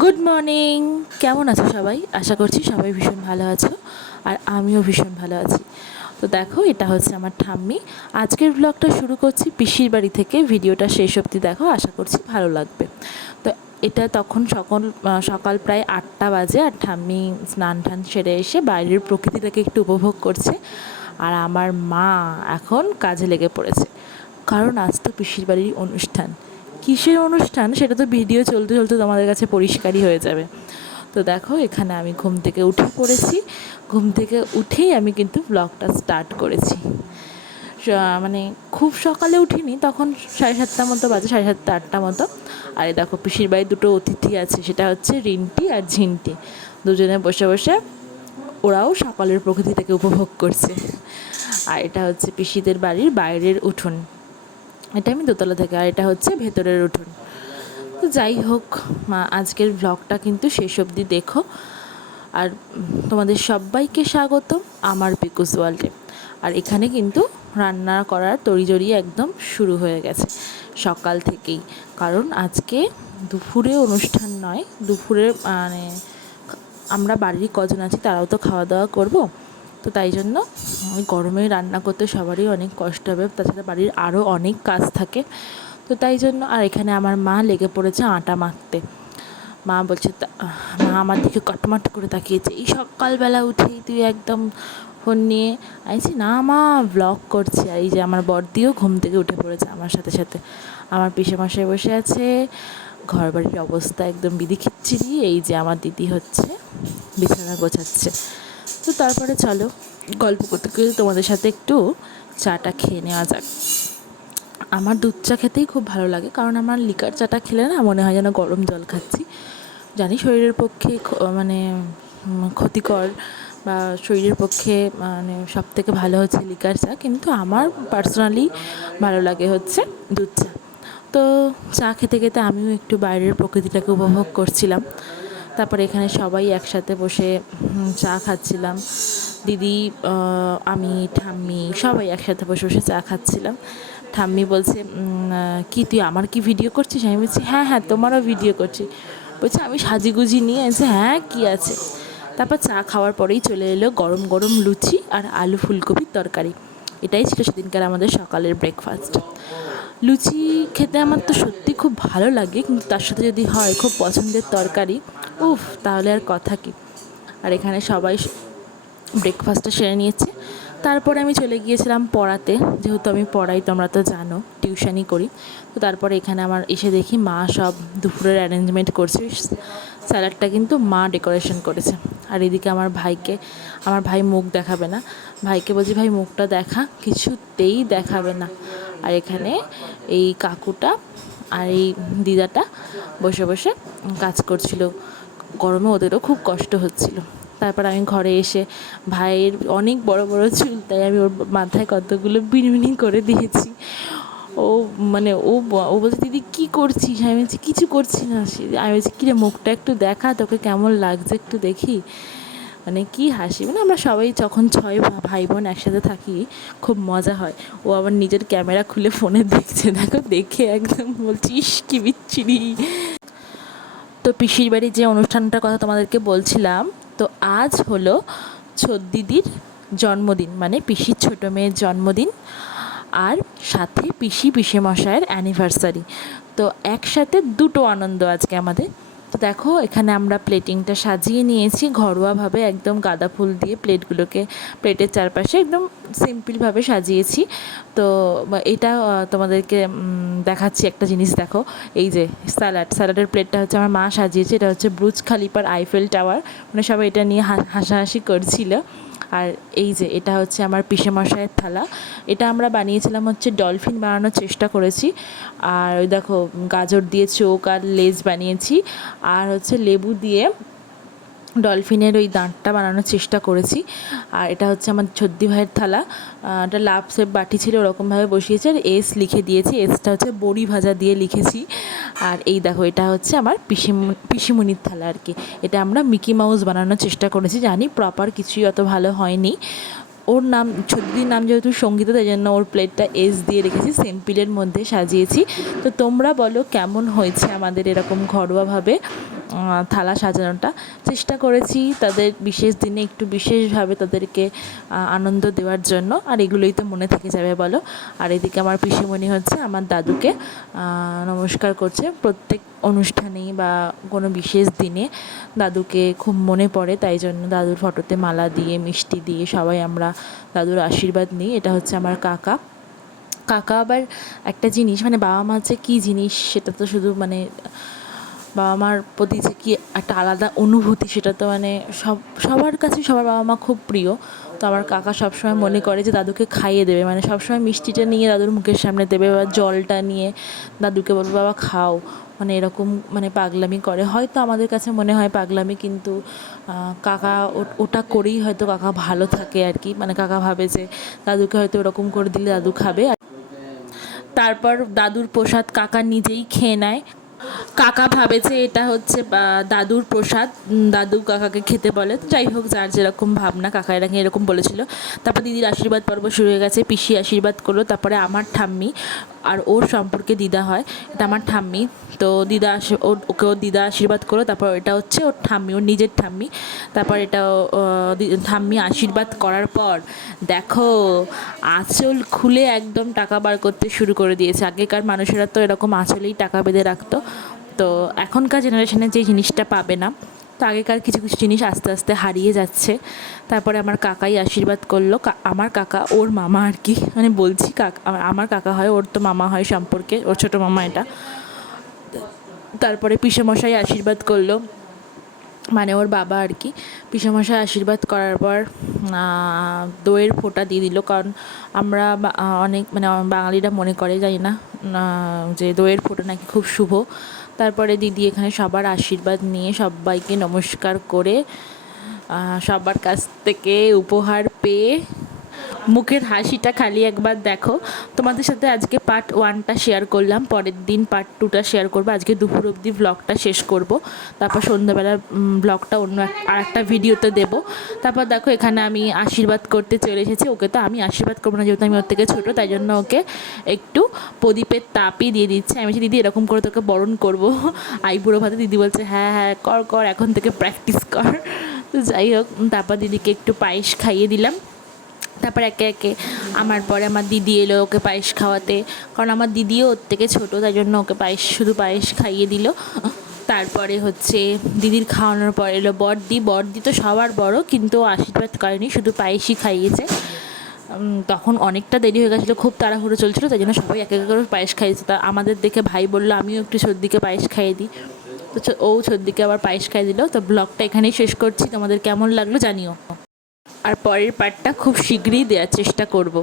Good morning. কেমন আছো সবাই? আশা করছি সবাই ভীষণ ভালো আছো, আর আমিও ভীষণ ভালো আছি। তো দেখো, এটা হচ্ছে আমার ঠাম্মি। আজকের ব্লগটা শুরু করছি পিসির বাড়ি থেকে। ভিডিওটা শেষ অবধি দেখো, আশা করছি ভালো লাগবে। তো এটা তখন সকাল প্রায় 8টা বাজে, আর ঠাম্মি স্নান টান সেরে এসে বাইরের প্রকৃতিটাকে একটু উপভোগ করছে। আর আমার মা এখন কাজে লেগে পড়েছে, কারণ আজ তো পিসির বাড়ির অনুষ্ঠান। কিসের অনুষ্ঠান সেটা তো ভিডিও চলতে চলতে তোমাদের কাছে পরিষ্কারই হয়ে যাবে। তো দেখো, এখানে আমি ঘুম থেকে উঠে পড়েছি। ঘুম থেকে উঠেই আমি কিন্তু ব্লগটা স্টার্ট করেছি। মানে খুব সকালে উঠিনি, তখন 7:30 মতো বাজে, 7:30 8টা মতো। আর এই দেখো, পিসির বাড়ি দুটো অতিথি আছে, সেটা হচ্ছে রিন্টি আর ঝিন্টি। দুজনে বসে বসে ওরাও সকালের প্রকৃতিটাকে উপভোগ করছে। আর এটা হচ্ছে পিসিদের বাড়ির বাইরের উঠোন। এটা আমি দোতলা থেকে, আর এটা হচ্ছে ভেতরের উঠোন। তো যাই হোক, আজকের ব্লগটা কিন্তু শেষ অবধি দেখো। আর তোমাদের সবাইকে স্বাগতম আমার পিকুস ওয়ার্ল্ডে। আর এখানে কিন্তু রান্না করার তড়িজড়ি একদম শুরু হয়ে গেছে সকাল থেকেই। কারণ আজকে দুপুরে অনুষ্ঠান নয়, দুপুরে মানে আমরা বাড়ির কজন আছি তারাও তো খাওয়া দাওয়া করব। তো তাই জন্য ওই গরমে রান্না করতে সবারই অনেক কষ্ট হবে, তাছাড়া বাড়ির আরও অনেক কাজ থাকে। তো তাই জন্য, আর এখানে আমার মা লেগে পড়েছে আটা মাখতে। মা বলছে, মা আমার দিকে কটমট করে তাকিয়েছে, এই সকালবেলা উঠেই তুই একদম ফোন নিয়ে আইছি। না মা, ব্লগ করছি। আর এই যে আমার বড়দিও ঘুম থেকে উঠে পড়েছে আমার সাথে সাথে। আমার পিসেমশাই বসে আছে, ঘর বাড়ির অবস্থা একদম বিধি খিচ্ছিরি। এই যে আমার দিদি হচ্ছে বিছানা গোছাচ্ছে। তো তারপরে চলো, গল্প করতে করতে তোমাদের সাথে একটু চাটা খেয়ে নেওয়া যাক। আমার দুধ চা খেতেই খুব ভালো লাগে, কারণ আমার লিকার চাটা খেলে না মনে হয় যেন গরম জল খাচ্ছি। জানি শরীরের পক্ষে মানে ক্ষতিকর, বা শরীরের পক্ষে মানে সব থেকে ভালো হচ্ছে লিকার চা, কিন্তু আমার পার্সোনালি ভালো লাগে হচ্ছে দুধ চা। তো চা খেতে খেতে আমিও একটু বাইরের প্রকৃতিটাকে উপভোগ করছিলাম। তারপরে এখানে সবাই একসাথে বসে চা খাচ্ছিলাম। দিদি, আমি, ঠাম্মি সবাই একসাথে বসে বসে চা খাচ্ছিলাম। ঠাম্মি বলছে, কি তুই আমার কি ভিডিও করছিস? আমি বলছি, হ্যাঁ হ্যাঁ, তোমারও ভিডিও করছি। বলছে, আমি সাজিগুজি নিয়ে এসে, হ্যাঁ কী আছে। তারপর চা খাওয়ার পরেই চলে এলো গরম গরম লুচি আর আলু ফুলকপির তরকারি। এটাই ছিল সেদিনকার আমাদের সকালের ব্রেকফাস্ট। লুচি খেতে আমার তো সত্যি খুব ভালো লাগে, কিন্তু তার সাথে যদি হয় খুব পছন্দের তরকারি, উফ, তাহলে আর কথা কি। আর এখানে সবাই ব্রেকফাস্টটা সেরে নিয়েছে। তারপরে আমি চলে গিয়েছিলাম পড়াতে, যেহেতু আমি পড়াই, তোমরা তো জানো টিউশনই করি। তো তারপরে এখানে আমার এসে দেখি মা সব দুপুরের অ্যারেঞ্জমেন্ট করছে। স্যালাডটা কিন্তু মা ডেকোরেশন করেছে। আর এদিকে আমার ভাই মুখ দেখাবে না। ভাইকে বলছি, ভাই মুখটা দেখা, কিছুতেই দেখাবে না। আর এখানে এই কাকুটা আর এই দিদাটা বসে বসে কাজ করছিল। গরমে ওদেরও খুব কষ্ট হচ্ছিল। তারপর আমি ঘরে এসে, ভাইয়ের অনেক বড় বড় চুল, তাই আমি ওর মাথায় কতগুলো বিনবিনি করে দিয়েছি। ও মানে ও বলছে, দিদি কী করছিস? আমি বলছি, কিছু করছি না। আমি বলছি, কিরে মুখটা একটু দেখা, তোকে কেমন লাগছে একটু দেখি। মানে কি হাসি, মানে আমরা সবাই যখন 6 ভাই বোন একসাথে থাকি খুব মজা হয়। ও আবার নিজের ক্যামেরা খুলে ফোনে দেখছে, দেখো, দেখে একদম বলছিস কি বিচ্ছিরি। তো পিসির বাড়ির যে অনুষ্ঠানটার কথা তোমাদেরকে বলছিলাম, তো আজ হলো দিদির জন্মদিন, মানে পিসির ছোটো মেয়ের জন্মদিন, আর সাথে পিসেমশায়ের অ্যানিভার্সারি। তো একসাথে দুটো আনন্দ আজকে আমাদের। তো দেখো, এখানে আমরা প্লেটিংটা সাজিয়ে নিয়েছি ঘরোয়াভাবে, একদম গাঁদা ফুল দিয়ে প্লেটের চারপাশে একদম সিম্পলভাবে সাজিয়েছি। তো এটা তোমাদেরকে দেখাচ্ছি একটা জিনিস। দেখো, এই যে স্যালাডের প্লেটটা হচ্ছে আমার মা সাজিয়েছে। এটা হচ্ছে বুর্জ খলিফার আইফেল টাওয়ার, মানে সবাই এটা নিয়ে হাসাহাসি করছিল। আর এই যে এটা হচ্ছে আমার পিসেমশাইয়ের থালা। এটা আমরা বানিয়েছিলাম হচ্ছে ডলফিন বানানোর চেষ্টা করেছি। আর ওই দেখো, গাজর দিয়ে চোখ আর লেজ বানিয়েছি, আর হচ্ছে লেবু দিয়ে ডলফিনের ওই দাঁতটা বানানোর চেষ্টা করেছি। আর এটা হচ্ছে আমার ছদ্দি ভাইয়ের থালা। এটা লাভ শেপ বাটি ছিল, ওরকমভাবে বসিয়েছি, আর এস লিখে দিয়েছি। এসটা হচ্ছে বড়ি ভাজা দিয়ে লিখেছি। আর এই দেখো, এটা হচ্ছে আমার পিসিমণির থালা আর কি। এটা আমরা মিকি মাউস বানানোর চেষ্টা করেছি, জানি প্রপার কিছুই অত ভালো হয়নি। ওর নাম, ছদ্দির নাম যেহেতু সঙ্গীতা, তাই জন্য ওর প্লেটটা এস দিয়ে রেখেছি, সিম্পলের মধ্যে সাজিয়েছি। তো তোমরা বলো কেমন হয়েছে আমাদের এরকম ঘরোয়াভাবে থালা সাজানোটা চেষ্টা করেছি তাদের বিশেষ দিনে একটু বিশেষভাবে তাদেরকে আনন্দ দেওয়ার জন্য। আর এগুলোই তো মনে থেকে যাবে বলো। আর এদিকে আমার পিসিমণি হচ্ছে আমার দাদুকে নমস্কার করছে। প্রত্যেক অনুষ্ঠানেই বা কোনো বিশেষ দিনে দাদুকে খুব মনে পড়ে, তাই জন্য দাদুর ফটোতে মালা দিয়ে মিষ্টি দিয়ে সবাই আমরা দাদুর আশীর্বাদ নিই। এটা হচ্ছে আমার কাকা। কাকা আবার একটা জিনিস, মানে বাবা মা যে কী জিনিস সেটা তো শুধু মানে বাবা মার প্রতি যে কী একটা আলাদা অনুভূতি সেটা তো মানে সবার কাছে সবার বাবা মা খুব প্রিয়। তো আমার কাকা সবসময় মনে করে যে দাদুকে খাইয়ে দেবে, মানে সবসময় মিষ্টিটা নিয়ে দাদুর মুখের সামনে দেবে বা জলটা নিয়ে দাদুকে বলবে বাবা খাও, মানে এরকম মানে পাগলামি করে। হয়তো আমাদের কাছে মনে হয় পাগলামি, কিন্তু কাকা ওটা করেই হয়তো কাকা ভালো থাকে আর কি। মানে কাকা ভাবে যে দাদুকে হয়তো ওরকম করে দিলে দাদু খাবে। তারপর দাদুর প্রসাদ কাকা নিজেই খেয়ে নেয়। কাকা ভাবে যে এটা হচ্ছে দাদুর প্রসাদ, দাদু কাকাকে খেতে বলে। যাই হোক, যার যেরকম ভাবনা, কাকা এরাকে এরকম বলেছিল। তারপর দিদির আশীর্বাদ পর্ব শুরু হয়ে গেছে। পিসি আশীর্বাদ করলো, তারপরে আমার ঠাম্মি, আর ওর সম্পর্কে দিদা হয়, এটা আমার ঠাম্মি। তো দিদা ওকে ওর দিদা আশীর্বাদ করলো। তারপর এটা হচ্ছে ওর ঠাম্মি, ওর নিজের ঠাম্মি। তারপর এটা ঠাম্মি আশীর্বাদ করার পর দেখো আঁচল খুলে একদম টাকা বার করতে শুরু করে দিয়েছে। আগেকার মানুষেরা তো এরকম আঁচলেই টাকা বেঁধে রাখতো, তো এখনকার জেনারেশনে যে জিনিসটা পাবে না। তো আগেকার কিছু কিছু জিনিস আস্তে আস্তে হারিয়ে যাচ্ছে। তারপরে আমার কাকাই আশীর্বাদ করলো। আমার কাকা ওর মামা আর কি, মানে বলছি আমার কাকা হয়, ওর তো মামা হয় সম্পর্কে, ওর ছোটো মামা এটা। তারপরে পিসেমশাই আশীর্বাদ করলো, মানে ওর বাবা আর কি। পিসেমশাই আশীর্বাদ করার পর দইয়ের ফোঁটা দিয়ে দিল, কারণ আমরা অনেক মানে বাঙালিরা মনে করে, জানি না, যে দইয়ের ফোঁটা নাকি খুব শুভ। তারপরে দিদি এখানে সবার আশীর্বাদ নিয়ে সবাইকে নমস্কার করে সবার কাছ থেকে উপহার পেয়ে মুখের হাসিটা খালি একবার দেখো। তোমাদের সাথে আজকে পার্ট 1টা শেয়ার করলাম, পরের দিন পার্ট 2টা শেয়ার করবো। আজকে দুপুর অবধি ব্লগটা শেষ করব, তারপর সন্ধ্যাবেলার ব্লগটা অন্য আরেকটা ভিডিওতে দেবো। তারপর দেখো এখানে আমি আশীর্বাদ করতে চলে এসেছি। ওকে তো আমি আশীর্বাদ করবো না, যেহেতু আমি ওর থেকে ছোটো, তাই জন্য ওকে একটু প্রদীপের তাপই দিয়ে দিচ্ছে। আমি বলছি দিদি এরকম করে তোকে বরণ করবো আইবুড়ো ভাতে। দিদি বলছে হ্যাঁ হ্যাঁ কর কর, এখন থেকে প্র্যাকটিস কর। তো যাই হোক, তারপর দিদিকে একটু পায়েস খাইয়ে দিলাম। তারপর একে একে আমার পরে আমার দিদি এলো ওকে পায়েস খাওয়াতে, কারণ আমার দিদিও ওর থেকে ছোটো, তাই জন্য ওকে শুধু পায়েস খাইয়ে দিল। তারপরে হচ্ছে দিদির খাওয়ানোর পর এলো বড়দি। বড়দি তো সবার বড়, কিন্তু আশীর্বাদ করেনি, শুধু পায়েসই খাইয়েছে। তখন অনেকটা দেরি হয়ে গেছিলো, খুব তাড়াহুড়ো চলছিলো, তাই জন্য সবাই এক এক করে পায়েস খাইয়েছে। তা আমাদের দেখে ভাই বললো আমিও একটু সর্দিকে পায়েস খাইয়ে দিই। তো ও সর্দিকে আবার পায়েস খাইয়ে দিল। তো ব্লগটা এখানেই শেষ করছি, তোমাদের কেমন লাগলো জানিও। আর পরের পার্টটা খুব শীঘ্রই দেওয়ার চেষ্টা করব।